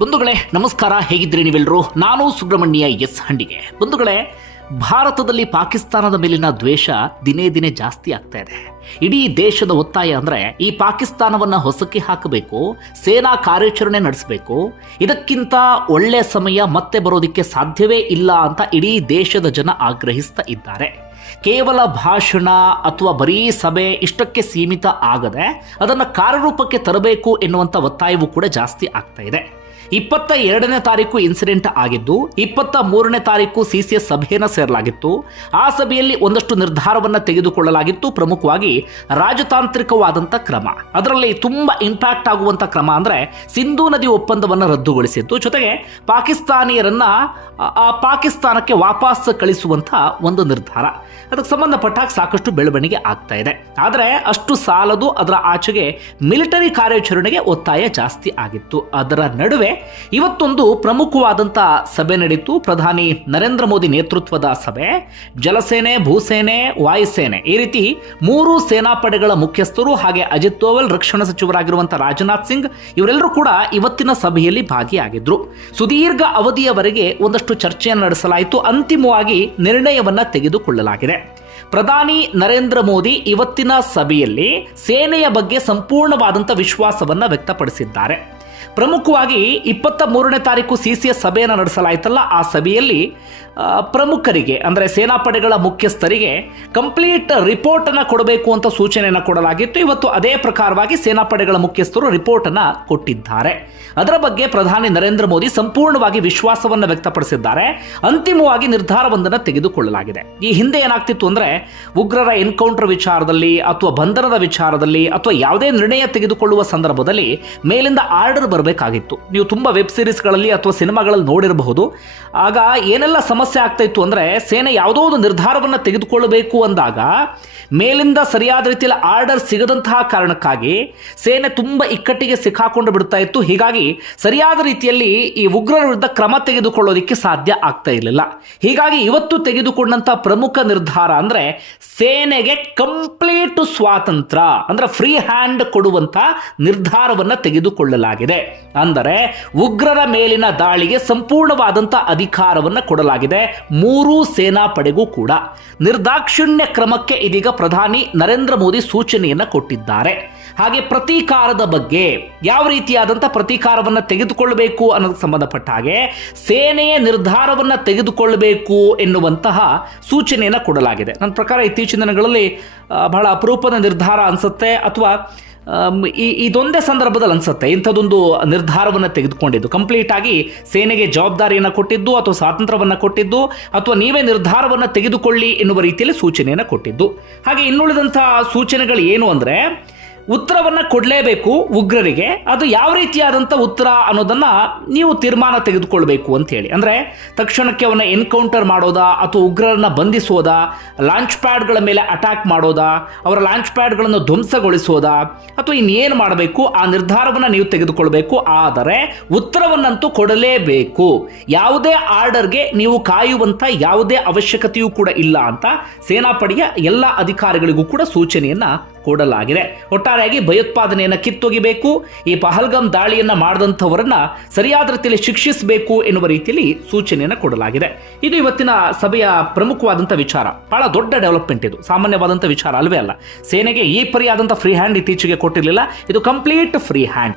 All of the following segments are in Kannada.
ಬಂಧುಗಳೇ, ನಮಸ್ಕಾರ. ಹೇಗಿದ್ರಿ ನೀವೆಲ್ಲರೂ? ನಾನು ಸುಬ್ರಹ್ಮಣ್ಯ ಎಸ್ ಹಂಡಿಗೆ. ಬಂಧುಗಳೇ, ಭಾರತದಲ್ಲಿ ಪಾಕಿಸ್ತಾನದ ಮೇಲಿನ ದ್ವೇಷ ದಿನೇ ದಿನೇ ಜಾಸ್ತಿ ಆಗ್ತಾ ಇದೆ. ಇಡೀ ದೇಶದ ಒತ್ತಾಯ ಅಂದರೆ, ಈ ಪಾಕಿಸ್ತಾನವನ್ನು ಹೊಸಕ್ಕೆ ಹಾಕಬೇಕು, ಸೇನಾ ಕಾರ್ಯಾಚರಣೆ ನಡೆಸಬೇಕು. ಇದಕ್ಕಿಂತ ಒಳ್ಳೆ ಸಮಯ ಮತ್ತೆ ಬರೋದಕ್ಕೆ ಸಾಧ್ಯವೇ ಇಲ್ಲ ಅಂತ ಇಡೀ ದೇಶದ ಜನ ಆಗ್ರಹಿಸ್ತಾ ಇದ್ದಾರೆ. ಕೇವಲ ಭಾಷಣ ಅಥವಾ ಬರೀ ಸಭೆ ಇಷ್ಟಕ್ಕೆ ಸೀಮಿತ ಆಗದೆ, ಅದನ್ನು ಕಾರ್ಯರೂಪಕ್ಕೆ ತರಬೇಕು ಎನ್ನುವಂಥ ಒತ್ತಾಯವೂ ಕೂಡ ಜಾಸ್ತಿ ಆಗ್ತಾ ಇದೆ. ಇಪ್ಪತ್ತ ಎರಡನೇ ತಾರೀಕು ಇನ್ಸಿಡೆಂಟ್ ಆಗಿದ್ದು, ಇಪ್ಪತ್ತ ಮೂರನೇ ತಾರೀಕು ಸಿ ಸಿ ಎಸ್ ಸಭೆಯನ್ನು ಸೇರಲಾಗಿತ್ತು. ಆ ಸಭೆಯಲ್ಲಿ ಒಂದಷ್ಟು ನಿರ್ಧಾರವನ್ನು ತೆಗೆದುಕೊಳ್ಳಲಾಗಿತ್ತು. ಪ್ರಮುಖವಾಗಿ ರಾಜತಾಂತ್ರಿಕವಾದಂಥ ಕ್ರಮ. ಅದರಲ್ಲಿ ತುಂಬ ಇಂಪ್ಯಾಕ್ಟ್ ಆಗುವಂಥ ಕ್ರಮ ಅಂದರೆ ಸಿಂಧೂ ನದಿ ಒಪ್ಪಂದವನ್ನು ರದ್ದುಗೊಳಿಸಿತ್ತು ಜೊತೆಗೆ ಪಾಕಿಸ್ತಾನಿಯರನ್ನ ಪಾಕಿಸ್ತಾನಕ್ಕೆ ವಾಪಸ್ ಕಳಿಸುವಂಥ ಒಂದು ನಿರ್ಧಾರ. ಅದಕ್ಕೆ ಸಂಬಂಧಪಟ್ಟಾಗ ಸಾಕಷ್ಟು ಬೆಳವಣಿಗೆ ಆಗ್ತಾ ಇದೆ. ಆದರೆ ಅಷ್ಟು ಸಾಲದು ಅದರ ಆಚೆಗೆ ಮಿಲಿಟರಿ ಕಾರ್ಯಾಚರಣೆಗೆ ಒತ್ತಾಯ ಜಾಸ್ತಿ ಆಗಿತ್ತು. ಅದರ ನಡುವೆ ಇವತ್ತೊಂದು ಪ್ರಮುಖವಾದಂಥ ಸಭೆ ನಡೀತು. ಪ್ರಧಾನಿ ನರೇಂದ್ರ ಮೋದಿ ನೇತೃತ್ವದ ಸಭೆ. ಜಲಸೇನೆ, ಭೂಸೇನೆ, ವಾಯುಸೇನೆ ಈ ರೀತಿ ಮೂರು ಸೇನಾಪಡೆಗಳ ಮುಖ್ಯಸ್ಥರು ಹಾಗೆ ಅಜಿತ್ ದೋವಲ್ ರಕ್ಷಣಾ ಸಚಿವರಾಗಿರುವಂಥ ರಾಜನಾಥ್ ಸಿಂಗ್ ಇವರೆಲ್ಲರೂ ಕೂಡ ಇವತ್ತಿನ ಸಭೆಯಲ್ಲಿ ಭಾಗಿಯಾಗಿದ್ರು. ಸುದೀರ್ಘ ಅವಧಿಯವರೆಗೆ ಒಂದಷ್ಟು ಚರ್ಚೆಯನ್ನು ನಡೆಸಲಾಯಿತು. ಅಂತಿಮವಾಗಿ ನಿರ್ಣಯವನ್ನು ತೆಗೆದುಕೊಳ್ಳಲಾಗಿದೆ. ಪ್ರಧಾನಿ ನರೇಂದ್ರ ಮೋದಿ ಇವತ್ತಿನ ಸಭೆಯಲ್ಲಿ ಸೇನೆಯ ಬಗ್ಗೆ ಸಂಪೂರ್ಣವಾದಂಥ ವಿಶ್ವಾಸವನ್ನು ವ್ಯಕ್ತಪಡಿಸಿದ್ದಾರೆ. ಪ್ರಮುಖವಾಗಿ ಇಪ್ಪತ್ತ ಮೂರನೇ ತಾರೀಕು ಸಿ ಸಿ ಎಸ್ ಸಭೆಯನ್ನು ನಡೆಸಲಾಯಿತಲ್ಲ, ಆ ಸಭೆಯಲ್ಲಿ ಪ್ರಮುಖರಿಗೆ, ಅಂದರೆ ಸೇನಾಪಡೆಗಳ ಮುಖ್ಯಸ್ಥರಿಗೆ ಕಂಪ್ಲೀಟ್ ರಿಪೋರ್ಟನ್ನು ಕೊಡಬೇಕು ಅಂತ ಸೂಚನೆಯನ್ನು ಕೊಡಲಾಗಿತ್ತು. ಇವತ್ತು ಅದೇ ಪ್ರಕಾರವಾಗಿ ಸೇನಾಪಡೆಗಳ ಮುಖ್ಯಸ್ಥರು ರಿಪೋರ್ಟನ್ನು ಕೊಟ್ಟಿದ್ದಾರೆ. ಅದರ ಬಗ್ಗೆ ಪ್ರಧಾನಿ ನರೇಂದ್ರ ಮೋದಿ ಸಂಪೂರ್ಣವಾಗಿ ವಿಶ್ವಾಸವನ್ನು ವ್ಯಕ್ತಪಡಿಸಿದ್ದಾರೆ. ಅಂತಿಮವಾಗಿ ನಿರ್ಧಾರವೊಂದನ್ನು ತೆಗೆದುಕೊಳ್ಳಲಾಗಿದೆ. ಈ ಹಿಂದೆ ಏನಾಗ್ತಿತ್ತು ಅಂದರೆ, ಉಗ್ರರ ಎನ್ಕೌಂಟರ್ ವಿಚಾರದಲ್ಲಿ ಅಥವಾ ಬಂಧನದ ವಿಚಾರದಲ್ಲಿ ಅಥವಾ ಯಾವುದೇ ನಿರ್ಣಯ ತೆಗೆದುಕೊಳ್ಳುವ ಸಂದರ್ಭದಲ್ಲಿ ಮೇಲಿಂದ ಆರ್ಡರ್ ಬರಬೇಕಾಗಿತ್ತು ನೀವು ತುಂಬ ವೆಬ್ ಸೀರೀಸ್ಗಳಲ್ಲಿ ಅಥವಾ ಸಿನಿಮಾಗಳಲ್ಲಿ ನೋಡಿರಬಹುದು. ಆಗ ಏನೆಲ್ಲ ಸಮಸ್ಯೆ ಆಗ್ತಾಯಿತ್ತು ಅಂದರೆ ಸೇನೆ ಯಾವುದೋ ಒಂದು ನಿರ್ಧಾರವನ್ನು ತೆಗೆದುಕೊಳ್ಳಬೇಕು ಅಂದಾಗ ಮೇಲಿಂದ ಸರಿಯಾದ ರೀತಿಯಲ್ಲಿ ಆರ್ಡರ್ ಸಿಗದಂತಹ ಕಾರಣಕ್ಕಾಗಿ ಸೇನೆ ತುಂಬ ಇಕ್ಕಟ್ಟಿಗೆ ಸಿಕ್ಕಾಕೊಂಡು ಬಿಡ್ತಾ ಇತ್ತು. ಹೀಗಾಗಿ ಸರಿಯಾದ ರೀತಿಯಲ್ಲಿ ಈ ಉಗ್ರರ ವಿರುದ್ಧ ಕ್ರಮ ತೆಗೆದುಕೊಳ್ಳೋದಕ್ಕೆ ಸಾಧ್ಯ ಆಗ್ತಾ ಇರಲಿಲ್ಲ. ಹೀಗಾಗಿ ಇವತ್ತು ತೆಗೆದುಕೊಂಡಂಥ ಪ್ರಮುಖ ನಿರ್ಧಾರ ಅಂದರೆ ಸೇನೆಗೆ ಕಂಪ್ಲೀಟ್ ಸ್ವಾತಂತ್ರ್ಯ, ಅಂದರೆ ಫ್ರೀ ಹ್ಯಾಂಡ್ ಕೊಡುವಂಥ ನಿರ್ಧಾರವನ್ನು ತೆಗೆದುಕೊಳ್ಳಲಾಗಿದೆ. ಅಂದರೆ ಉಗ್ರರ ಮೇಲಿನ ದಾಳಿಗೆ ಸಂಪೂರ್ಣವಾದಂತ ಅಧಿಕಾರವನ್ನ ಕೊಡಲಾಗಿದೆ. ಮೂರೂ ಸೇನಾ ಪಡೆಗೂ ಕೂಡ. ನಿರ್ದಾಕ್ಷಿಣ್ಯ ಕ್ರಮಕ್ಕೆ ಇದೀಗ ಪ್ರಧಾನಿ ನರೇಂದ್ರ ಮೋದಿ ಸೂಚನೆಯನ್ನ ಕೊಟ್ಟಿದ್ದಾರೆ. ಹಾಗೆ ಪ್ರತೀಕಾರದ ಬಗ್ಗೆ ಯಾವ ರೀತಿಯಾದಂಥ ಪ್ರತೀಕಾರವನ್ನು ತೆಗೆದುಕೊಳ್ಳಬೇಕು ಅನ್ನೋದಕ್ಕೆ ಸಂಬಂಧಪಟ್ಟ ಹಾಗೆ ಸೇನೆಯ ನಿರ್ಧಾರವನ್ನು ತೆಗೆದುಕೊಳ್ಳಬೇಕು ಎನ್ನುವಂತಹ ಸೂಚನೆಯನ್ನು ಕೊಡಲಾಗಿದೆ. ನನ್ನ ಪ್ರಕಾರ ಇತ್ತೀಚಿನ ದಿನಗಳಲ್ಲಿ ಬಹಳ ಅಪರೂಪದ ನಿರ್ಧಾರ ಅನಿಸುತ್ತೆ. ಅಥವಾ ಈ ಇದೊಂದೇ ಸಂದರ್ಭದಲ್ಲಿ ಅನ್ಸುತ್ತೆ. ಇಂಥದ್ದೊಂದು ನಿರ್ಧಾರವನ್ನು ತೆಗೆದುಕೊಂಡಿದ್ದು. ಕಂಪ್ಲೀಟ್ ಆಗಿ ಸೇನೆಗೆ ಜವಾಬ್ದಾರಿಯನ್ನು ಕೊಟ್ಟಿದ್ದು ಅಥವಾ ಸ್ವಾತಂತ್ರ್ಯವನ್ನು ಕೊಟ್ಟಿದ್ದು ಅಥವಾ ನೀವೇ ನಿರ್ಧಾರವನ್ನು ತೆಗೆದುಕೊಳ್ಳಿ ಎನ್ನುವ ರೀತಿಯಲ್ಲಿ ಸೂಚನೆಯನ್ನು ಕೊಟ್ಟಿದ್ದು. ಹಾಗೆ ಇನ್ನುಳಿದಂಥ ಸೂಚನೆಗಳು ಏನು ಅಂದರೆ ಉತ್ತರವನ್ನು ಕೊಡಲೇಬೇಕು ಉಗ್ರರಿಗೆ. ಅದು ಯಾವ ರೀತಿಯಾದಂಥ ಉತ್ತರ ಅನ್ನೋದನ್ನ ನೀವು ತೀರ್ಮಾನ ತೆಗೆದುಕೊಳ್ಬೇಕು ಅಂತ ಹೇಳಿ. ಅಂದರೆ ತಕ್ಷಣಕ್ಕೆ ಅವನ್ನ ಎನ್ಕೌಂಟರ್ ಮಾಡೋದಾ, ಅಥವಾ ಉಗ್ರರನ್ನ ಬಂಧಿಸೋದಾ ಲಾಂಚ್ ಪ್ಯಾಡ್ಗಳ ಮೇಲೆ ಅಟ್ಯಾಕ್ ಮಾಡೋದಾ, ಅವರ ಲಾಂಚ್ ಪ್ಯಾಡ್ಗಳನ್ನು ಧ್ವಂಸಗೊಳಿಸೋದಾ, ಅಥವಾ ಇನ್ನೇನು ಮಾಡಬೇಕು, ಆ ನಿರ್ಧಾರವನ್ನು ನೀವು ತೆಗೆದುಕೊಳ್ಬೇಕು. ಆದರೆ ಉತ್ತರವನ್ನಂತೂ ಕೊಡಲೇಬೇಕು. ಯಾವುದೇ ಆರ್ಡರ್ಗೆ ನೀವು ಕಾಯುವಂಥ ಯಾವುದೇ ಅವಶ್ಯಕತೆಯೂ ಕೂಡ ಇಲ್ಲ ಅಂತ ಸೇನಾಪಡೆಯ ಎಲ್ಲ ಅಧಿಕಾರಿಗಳಿಗೂ ಕೂಡ ಸೂಚನೆಯನ್ನ ಕೊಡಲಾಗಿದೆ. ಒಟ್ಟಾರೆಯಾಗಿ ಭಯೋತ್ಪಾದನೆಯನ್ನು ಕಿತ್ತೊಗಿಬೇಕು, ಈ ಪಹಲ್ಗಮ್ ದಾಳಿಯನ್ನ ಮಾಡಿದಂಥವರನ್ನ ಸರಿಯಾದ ರೀತಿಯಲ್ಲಿ ಶಿಕ್ಷಿಸಬೇಕು ಎನ್ನುವ ರೀತಿಯಲ್ಲಿ ಸೂಚನೆಯನ್ನು ಕೊಡಲಾಗಿದೆ. ಇದು ಇವತ್ತಿನ ಸಭೆಯ ಪ್ರಮುಖವಾದಂಥ ವಿಚಾರ. ಬಹಳ ದೊಡ್ಡ ಡೆವಲಪ್ಮೆಂಟ್ ಇದು. ಸಾಮಾನ್ಯವಾದಂಥ ವಿಚಾರ ಅಲ್ವೇ ಅಲ್ಲ. ಸೇನೆಗೆ ಈ ಪರಿಯಾದಂಥ ಫ್ರೀ ಹ್ಯಾಂಡ್ ಇತ್ತೀಚೆಗೆ ಕೊಟ್ಟಿರಲಿಲ್ಲ. ಇದು complete free hand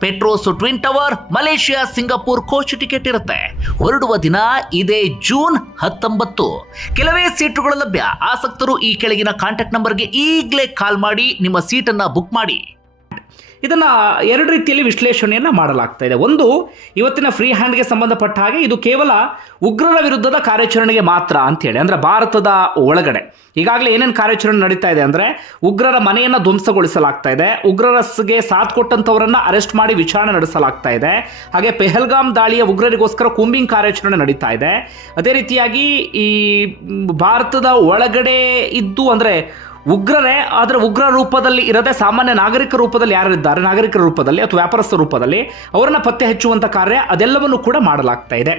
Petronas twin tower, Malaysia, Singapore coach ticket ಇರುತ್ತೆ. ಹೊರಡುವ ದಿನ ಇದೇ ಜೂನ್ ಹತ್ತೊಂಬತ್ತು. ಕೆಲವೇ ಸೀಟುಗಳು ಲಭ್ಯ. ಆಸಕ್ತರು ಈ ಕೆಳಗಿನ ಕಾಂಟ್ಯಾಕ್ಟ್ ನಂಬರ್ಗೆ ಈಗಲೇ ಕಾಲ್ ಮಾಡಿ ನಿಮ್ಮ ಸೀಟನ್ನು ಬುಕ್ ಮಾಡಿ. ಇದನ್ನು ಎರಡು ರೀತಿಯಲ್ಲಿ ವಿಶ್ಲೇಷಣೆಯನ್ನು ಮಾಡಲಾಗ್ತಾ ಇದೆ. ಒಂದು, ಇವತ್ತಿನ ಫ್ರೀ ಹ್ಯಾಂಡ್ಗೆ ಸಂಬಂಧಪಟ್ಟ ಹಾಗೆ ಇದು ಕೇವಲ ಉಗ್ರರ ವಿರುದ್ಧದ ಕಾರ್ಯಾಚರಣೆಗೆ ಮಾತ್ರ ಅಂತೇಳಿ ಅಂದರೆ ಭಾರತದ ಒಳಗಡೆ. ಈಗಾಗಲೇ ಏನೇನು ಕಾರ್ಯಾಚರಣೆ ನಡೀತಾ ಇದೆ ಅಂದರೆ ಉಗ್ರರ ಮನೆಯನ್ನು ಧ್ವಂಸಗೊಳಿಸಲಾಗ್ತಾ ಇದೆ ಉಗ್ರರಸ್ಗೆ ಸಾಥ್ ಕೊಟ್ಟಂಥವರನ್ನು ಅರೆಸ್ಟ್ ಮಾಡಿ ವಿಚಾರಣೆ ನಡೆಸಲಾಗ್ತಾ ಇದೆ, ಹಾಗೆ ಪೆಹಲ್ಗಾಮ್ ದಾಳಿಯ ಉಗ್ರರಿಗೋಸ್ಕರ ಕೂಂಬಿಂಗ್ ಕಾರ್ಯಾಚರಣೆ ನಡೀತಾ ಇದೆ. ಅದೇ ರೀತಿಯಾಗಿ ಈ ಭಾರತದ ಒಳಗಡೆ ಇದ್ದು ಅಂದರೆ ಉಗ್ರರೇ, ಆದರೆ ಉಗ್ರ ರೂಪದಲ್ಲಿ ಇರದೆ ಸಾಮಾನ್ಯ ನಾಗರಿಕ ರೂಪದಲ್ಲಿ ಯಾರಿದ್ದಾರೆ? ನಾಗರಿಕರ ರೂಪದಲ್ಲಿ ಅಥವಾ ವ್ಯಾಪಾರಸ್ಥ ರೂಪದಲ್ಲಿ ಅವರನ್ನ ಪತ್ತೆ ಹಚ್ಚುವಂಥ ಕಾರ್ಯ ಅದೆಲ್ಲವನ್ನು ಕೂಡ ಮಾಡಲಾಗ್ತಾ ಇದೆ.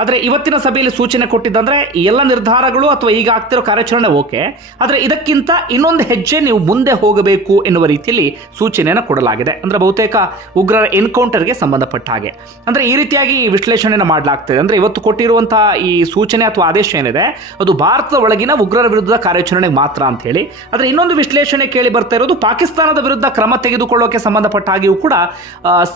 ಆದರೆ ಇವತ್ತಿನ ಸಭೆಯಲ್ಲಿ ಸೂಚನೆ ಕೊಟ್ಟಿದ್ದಂದ್ರೆ ಎಲ್ಲ ನಿರ್ಧಾರಗಳು ಅಥವಾ ಈಗ ಆಗ್ತಿರೋ ಕಾರ್ಯಾಚರಣೆ ಓಕೆ, ಆದರೆ ಇದಕ್ಕಿಂತ ಇನ್ನೊಂದು ಹೆಜ್ಜೆ ನೀವು ಮುಂದೆ ಹೋಗಬೇಕು ಎನ್ನುವ ರೀತಿಯಲ್ಲಿ ಸೂಚನೆಯನ್ನು ಕೊಡಲಾಗಿದೆ. ಅಂದರೆ ಬಹುತೇಕ ಉಗ್ರರ ಎನ್ಕೌಂಟರ್ಗೆ ಸಂಬಂಧಪಟ್ಟ ಹಾಗೆ. ಅಂದರೆ ಈ ರೀತಿಯಾಗಿ ವಿಶ್ಲೇಷಣೆಯನ್ನು ಮಾಡಲಾಗ್ತದೆ ಅಂದರೆ ಇವತ್ತು ಕೊಟ್ಟಿರುವಂತಹ ಈ ಸೂಚನೆ ಅಥವಾ ಆದೇಶ ಏನಿದೆ, ಅದು ಭಾರತದ ಒಳಗಿನ ಉಗ್ರರ ವಿರುದ್ಧದ ಕಾರ್ಯಾಚರಣೆಗೆ ಮಾತ್ರ ಅಂತ ಹೇಳಿ ಆದರೆ ಇನ್ನೊಂದು ವಿಶ್ಲೇಷಣೆ ಕೇಳಿ ಬರ್ತಾ ಇರೋದು, ಪಾಕಿಸ್ತಾನದ ವಿರುದ್ಧ ಕ್ರಮ ತೆಗೆದುಕೊಳ್ಳೋಕೆ ಸಂಬಂಧಪಟ್ಟ ಹಾಗೆಯೂ ಕೂಡ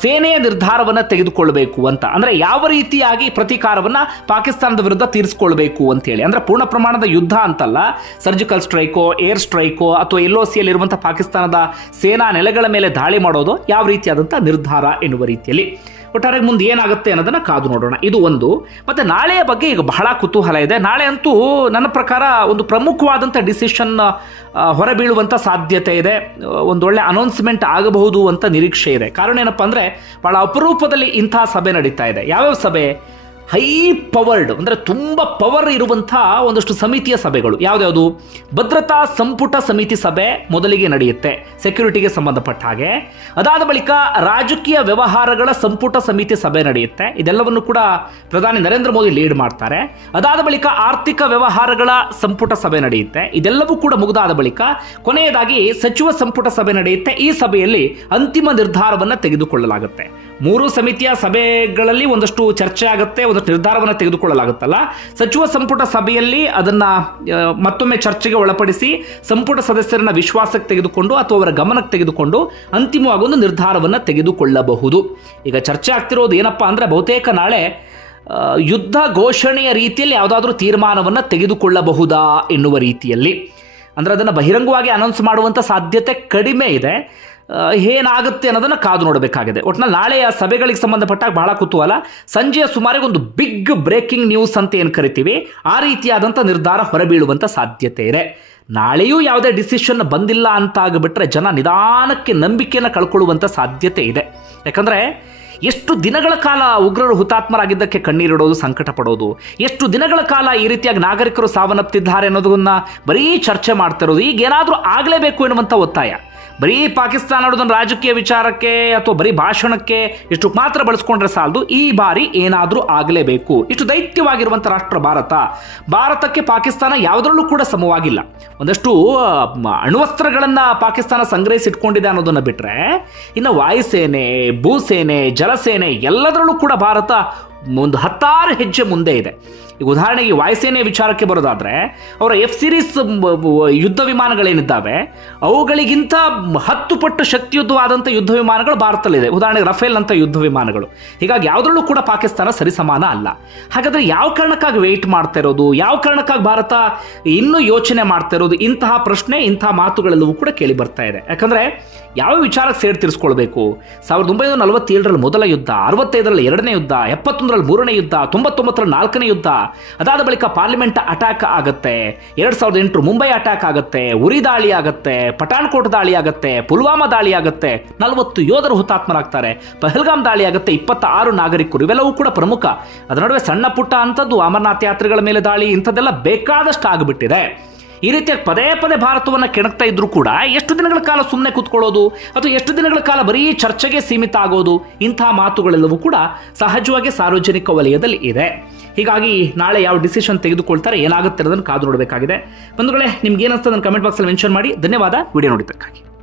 ಸೇನೆಯ ನಿರ್ಧಾರವನ್ನು ತೆಗೆದುಕೊಳ್ಳಬೇಕು ಅಂತ. ಅಂದರೆ ಯಾವ ರೀತಿಯಾಗಿ ಪ್ರತೀಕಾರವನ್ನು ಪಾಕಿಸ್ತಾನದ ವಿರುದ್ಧ ತೀರಿಸಿಕೊಳ್ಬೇಕು ಅಂತೇಳಿ. ಅಂದರೆ ಪೂರ್ಣ ಪ್ರಮಾಣದ ಯುದ್ಧ ಅಂತಲ್ಲ, ಸರ್ಜಿಕಲ್ ಸ್ಟ್ರೈಕೋ, ಏರ್ ಸ್ಟ್ರೈಕೋ, ಅಥವಾ ಎಲ್ ಒ ಸಿಯಲ್ಲಿರುವಂಥ ಪಾಕಿಸ್ತಾನದ ಸೇನಾ ನೆಲೆಗಳ ಮೇಲೆ ದಾಳಿ ಮಾಡೋದು ಯಾವ ರೀತಿಯಾದಂಥ ನಿರ್ಧಾರ ಎನ್ನುವ ರೀತಿಯಲ್ಲಿ. ಒಟ್ಟಾರೆ ಮುಂದೆ ಏನಾಗುತ್ತೆ ಅನ್ನೋದನ್ನ ಕಾದು ನೋಡೋಣ. ಇದು ಒಂದು. ಮತ್ತೆ ನಾಳೆಯ ಬಗ್ಗೆ ಈಗ ಬಹಳ ಕುತೂಹಲ ಇದೆ. ನಾಳೆ ಅಂತೂ ನನ್ನ ಪ್ರಕಾರ ಒಂದು ಪ್ರಮುಖವಾದಂಥ ಡಿಸಿಷನ್ ಹೊರಬೀಳುವಂಥ ಸಾಧ್ಯತೆ ಇದೆ. ಒಂದೊಳ್ಳೆ ಅನೌನ್ಸ್ಮೆಂಟ್ ಆಗಬಹುದು ಅಂತ ನಿರೀಕ್ಷೆ ಇದೆ. ಕಾರಣ ಏನಪ್ಪ ಅಂದರೆ ಬಹಳ ಅಪರೂಪದಲ್ಲಿ ಇಂತಹ ಸಭೆ ನಡೀತಾ ಇದೆ. ಯಾವ್ಯಾವ ಸಭೆ? ಹೈ ಪವರ್ಡ್, ಅಂದರೆ ತುಂಬ ಪವರ್ ಇರುವಂಥ ಒಂದಷ್ಟು ಸಮಿತಿಯ ಸಭೆಗಳು. ಯಾವುದ್ಯಾವುದು? ಭದ್ರತಾ ಸಂಪುಟ ಸಮಿತಿ ಸಭೆ ಮೊದಲಿಗೆ ನಡೆಯುತ್ತೆ ಸೆಕ್ಯೂರಿಟಿಗೆ ಸಂಬಂಧಪಟ್ಟ ಹಾಗೆ. ಅದಾದ ಬಳಿಕ ರಾಜಕೀಯ ವ್ಯವಹಾರಗಳ ಸಂಪುಟ ಸಮಿತಿ ಸಭೆ ನಡೆಯುತ್ತೆ. ಇದೆಲ್ಲವನ್ನು ಕೂಡ ಪ್ರಧಾನಿ ನರೇಂದ್ರ ಮೋದಿ ಲೀಡ್ ಮಾಡ್ತಾರೆ. ಅದಾದ ಬಳಿಕ ಆರ್ಥಿಕ ವ್ಯವಹಾರಗಳ ಸಂಪುಟ ಸಭೆ ನಡೆಯುತ್ತೆ. ಇದೆಲ್ಲವೂ ಕೂಡ ಮುಗಿದಾದ ಬಳಿಕ ಕೊನೆಯದಾಗಿ ಸಚಿವ ಸಂಪುಟ ಸಭೆ ನಡೆಯುತ್ತೆ. ಈ ಸಭೆಯಲ್ಲಿ ಅಂತಿಮ ನಿರ್ಧಾರವನ್ನು ತೆಗೆದುಕೊಳ್ಳಲಾಗುತ್ತೆ. ಮೂರು ಸಮಿತಿಯ ಸಭೆಗಳಲ್ಲಿ ಒಂದಷ್ಟು ಚರ್ಚೆ ಆಗುತ್ತೆ ಒಂದಷ್ಟು ನಿರ್ಧಾರವನ್ನು ತೆಗೆದುಕೊಳ್ಳಲಾಗುತ್ತಲ್ಲ. ಸಚಿವ ಸಂಪುಟ ಸಭೆಯಲ್ಲಿ ಅದನ್ನ ಮತ್ತೊಮ್ಮೆ ಚರ್ಚೆಗೆ ಒಳಪಡಿಸಿ ಸಂಪುಟ ಸದಸ್ಯರನ್ನ ವಿಶ್ವಾಸಕ್ಕೆ ತೆಗೆದುಕೊಂಡು ಅಥವಾ ಅವರ ಗಮನಕ್ಕೆ ತೆಗೆದುಕೊಂಡು ಅಂತಿಮವಾಗಿ ಒಂದು ನಿರ್ಧಾರವನ್ನು ತೆಗೆದುಕೊಳ್ಳಬಹುದು. ಈಗ ಚರ್ಚೆ ಆಗ್ತಿರೋದು ಏನಪ್ಪಾ ಅಂದ್ರೆ ಬಹುತೇಕ ನಾಳೆ ಯುದ್ಧ ಘೋಷಣೆಯ ರೀತಿಯಲ್ಲಿ ಯಾವುದಾದ್ರೂ ತೀರ್ಮಾನವನ್ನು ತೆಗೆದುಕೊಳ್ಳಬಹುದಾ ಎನ್ನುವ ರೀತಿಯಲ್ಲಿ. ಅಂದರೆ ಅದನ್ನು ಬಹಿರಂಗವಾಗಿ ಅನೌನ್ಸ್ ಮಾಡುವಂಥ ಸಾಧ್ಯತೆ ಕಡಿಮೆ ಇದೆ. ಏನಾಗುತ್ತೆ ಅನ್ನೋದನ್ನು ಕಾದು ನೋಡಬೇಕಾಗಿದೆ. ಒಟ್ಟಿನಲ್ಲಿ ನಾಳೆಯ ಸಭೆಗಳಿಗೆ ಸಂಬಂಧಪಟ್ಟಾಗ ಬಹಳ ಕುತೂಹಲ. ಸಂಜೆಯ ಸುಮಾರಿಗೆ ಒಂದು ಬಿಗ್ ಬ್ರೇಕಿಂಗ್ ನ್ಯೂಸ್ ಅಂತ ಏನು ಕರಿತೀವಿ? ಆ ರೀತಿಯಾದಂಥ ನಿರ್ಧಾರ ಹೊರಬೀಳುವಂಥ ಸಾಧ್ಯತೆ ಇದೆ. ನಾಳೆಯೂ ಯಾವುದೇ ಡಿಸಿಷನ್ ಬಂದಿಲ್ಲ ಅಂತ ಆಗಿಬಿಟ್ರೆ ಜನ ನಿಧಾನಕ್ಕೆ ನಂಬಿಕೆಯನ್ನು ಕಳ್ಕೊಳ್ಳುವಂಥ ಸಾಧ್ಯತೆ ಇದೆ. ಯಾಕಂದರೆ ಎಷ್ಟು ದಿನಗಳ ಕಾಲ ಉಗ್ರರು ಹುತಾತ್ಮರಾಗಿದ್ದಕ್ಕೆ ಕಣ್ಣೀರಿಡೋದು ಸಂಕಟ ಪಡೋದು ಎಷ್ಟು ದಿನಗಳ ಕಾಲ ಈ ರೀತಿಯಾಗಿ ನಾಗರಿಕರು ಸಾವನ್ನಪ್ಪಿದ್ದಾರೆ ಅನ್ನೋದನ್ನ ಬರೀ ಚರ್ಚೆ ಮಾಡ್ತಿರೋದು ಈಗ ಏನಾದರೂ ಆಗಲೇಬೇಕು ಎನ್ನುವಂಥ ಒತ್ತಾಯ. ಬರೀ ಪಾಕಿಸ್ತಾನ ಅನ್ನೋದನ್ನ ರಾಜಕೀಯ ವಿಚಾರಕ್ಕೆ ಅಥವಾ ಬರೀ ಭಾಷಣಕ್ಕೆ ಇಷ್ಟು ಮಾತ್ರ ಬಳಸ್ಕೊಂಡ್ರೆ ಸಾಲದು. ಈ ಬಾರಿ ಏನಾದರೂ ಆಗಲೇಬೇಕು. ಇಷ್ಟು ದೈತ್ಯವಾಗಿರುವಂಥ ರಾಷ್ಟ್ರ ಭಾರತ. ಭಾರತಕ್ಕೆ ಪಾಕಿಸ್ತಾನ ಯಾವುದರಲ್ಲೂ ಕೂಡ ಸಮವಾಗಿಲ್ಲ. ಒಂದಷ್ಟು ಅಣುವಸ್ತ್ರಗಳನ್ನು ಪಾಕಿಸ್ತಾನ ಸಂಗ್ರಹಿಸಿಟ್ಕೊಂಡಿದೆ ಅನ್ನೋದನ್ನು ಬಿಟ್ಟರೆ ಇನ್ನು ವಾಯುಸೇನೆ, ಭೂಸೇನೆ, ಜಲಸೇನೆ ಎಲ್ಲದರಲ್ಲೂ ಕೂಡ ಭಾರತ ಒಂದು ಹತ್ತಾರು ಹೆಜ್ಜೆ ಮುಂದೆ ಇದೆ. ಈಗ ಉದಾಹರಣೆಗೆ ವಾಯುಸೇನೆ ವಿಚಾರಕ್ಕೆ ಬರೋದಾದರೆ, ಅವರ ಎಫ್ ಸಿರೀಸ್ ಯುದ್ಧ ವಿಮಾನಗಳೇನಿದ್ದಾವೆ, ಅವುಗಳಿಗಿಂತ ಹತ್ತು ಪಟ್ಟು ಶಕ್ತಿಯುದ್ಧವಾದಂಥ ಯುದ್ಧ ವಿಮಾನಗಳು ಭಾರತದಲ್ಲಿದೆ. ಉದಾಹರಣೆಗೆ ರಫೇಲ್ ಅಂತ ಯುದ್ಧ ವಿಮಾನಗಳು. ಹೀಗಾಗಿ ಯಾವುದರಲ್ಲೂ ಕೂಡ ಪಾಕಿಸ್ತಾನ ಸರಿಸಮಾನ ಅಲ್ಲ. ಹಾಗಾದರೆ ಯಾವ ಕಾರಣಕ್ಕಾಗಿ ವೆಯ್ಟ್ ಮಾಡ್ತಾ ಇರೋದು? ಯಾವ ಕಾರಣಕ್ಕಾಗಿ ಭಾರತ ಇನ್ನೂ ಯೋಚನೆ ಮಾಡ್ತಾ ಇರೋದು? ಇಂತಹ ಪ್ರಶ್ನೆ, ಇಂತಹ ಮಾತುಗಳೆಲ್ಲವೂ ಕೂಡ ಕೇಳಿ ಬರ್ತಾ ಇದೆ. ಯಾಕಂದರೆ ಯಾವ ವಿಚಾರಕ್ಕೆ ಸೇರಿ ತೀರಿಸ್ಕೊಳ್ಬೇಕು? ಸಾವಿರದ ಒಂಬೈನೂರ ನಲವತ್ತೇಳರಲ್ಲಿ ಮೊದಲ ಯುದ್ಧ, ಅರವತ್ತೈದರಲ್ಲಿ ಎರಡನೇ ಯುದ್ಧ, ಎಪ್ಪತ್ತೊಂದರಲ್ಲಿ ಮೂರನೇ ಯುದ್ಧ, ತೊಂಬತ್ತೊಂಬತ್ತರಲ್ಲಿ ನಾಲ್ಕನೇ ಯುದ್ಧ ಅದಾದ ಬಳಿಕ ಪಾರ್ಲಿಮೆಂಟ್ ಅಟ್ಯಾಕ್ ಆಗುತ್ತೆ. ಎರಡ್ ಸಾವಿರದ ಎಂಟು ಮುಂಬೈ ಅಟ್ಯಾಕ್ ಆಗುತ್ತೆ, ಉರಿ ದಾಳಿ ಆಗುತ್ತೆ, ಪಠಾಣ್ಕೋಟ್ ದಾಳಿ ಆಗುತ್ತೆ, ಪುಲ್ವಾಮಾ ದಾಳಿ ಆಗುತ್ತೆ. ನಲವತ್ತು ಯೋಧರು ಹುತಾತ್ಮರಾಗ್ತಾರೆ. ಪಹಲ್ಗಾಮ್ ದಾಳಿ ಆಗುತ್ತೆ ಇಪ್ಪತ್ತ ಆರು ನಾಗರಿಕರು. ಇವೆಲ್ಲವೂ ಕೂಡ ಪ್ರಮುಖ. ಅದರ ನಡುವೆ ಸಣ್ಣ ಪುಟ್ಟ ಅಂಥದ್ದು ಅಮರನಾಥ ಯಾತ್ರೆಗಳ ಮೇಲೆ ದಾಳಿ, ಇಂಥದ್ದೆಲ್ಲ ಬೇಕಾದಷ್ಟು ಆಗಿಬಿಟ್ಟಿದೆ ಈ ರೀತಿಯಾಗಿ ಪದೇ ಪದೇ ಭಾರತವನ್ನು ಕೆಣಕ್ತಾ ಇದ್ರೂ ಕೂಡ ಎಷ್ಟು ದಿನಗಳ ಕಾಲ ಸುಮ್ಮನೆ ಕೂತ್ಕೊಳ್ಳೋದು? ಅಥವಾ ಎಷ್ಟು ದಿನಗಳ ಕಾಲ ಬರೀ ಚರ್ಚೆಗೆ ಸೀಮಿತ ಆಗೋದು? ಇಂತಹ ಮಾತುಗಳೆಲ್ಲವೂ ಕೂಡ ಸಹಜವಾಗಿ ಸಾರ್ವಜನಿಕ ವಲಯದಲ್ಲಿ ಇದೆ. ಹೀಗಾಗಿ ನಾಳೆ ಯಾವ ಡಿಸಿಷನ್ ತೆಗೆದುಕೊಳ್ತಾರೆ, ಏನಾಗುತ್ತೆ ಅನ್ನೋದನ್ನು ಕಾದು ನೋಡಬೇಕಾಗಿದೆ. ಬಂಧುಗಳೇ ನಿಮ್ಗೆ ಏನಿಸ್ತದೆ ನನ್ನ ಕಮೆಂಟ್ ಬಾಕ್ಸಲ್ಲಿ ಮೆನ್ಷನ್ ಮಾಡಿ. ಧನ್ಯವಾದ. ವಿಡಿಯೋ ನೋಡಿದ್ದಕ್ಕಾಗಿ.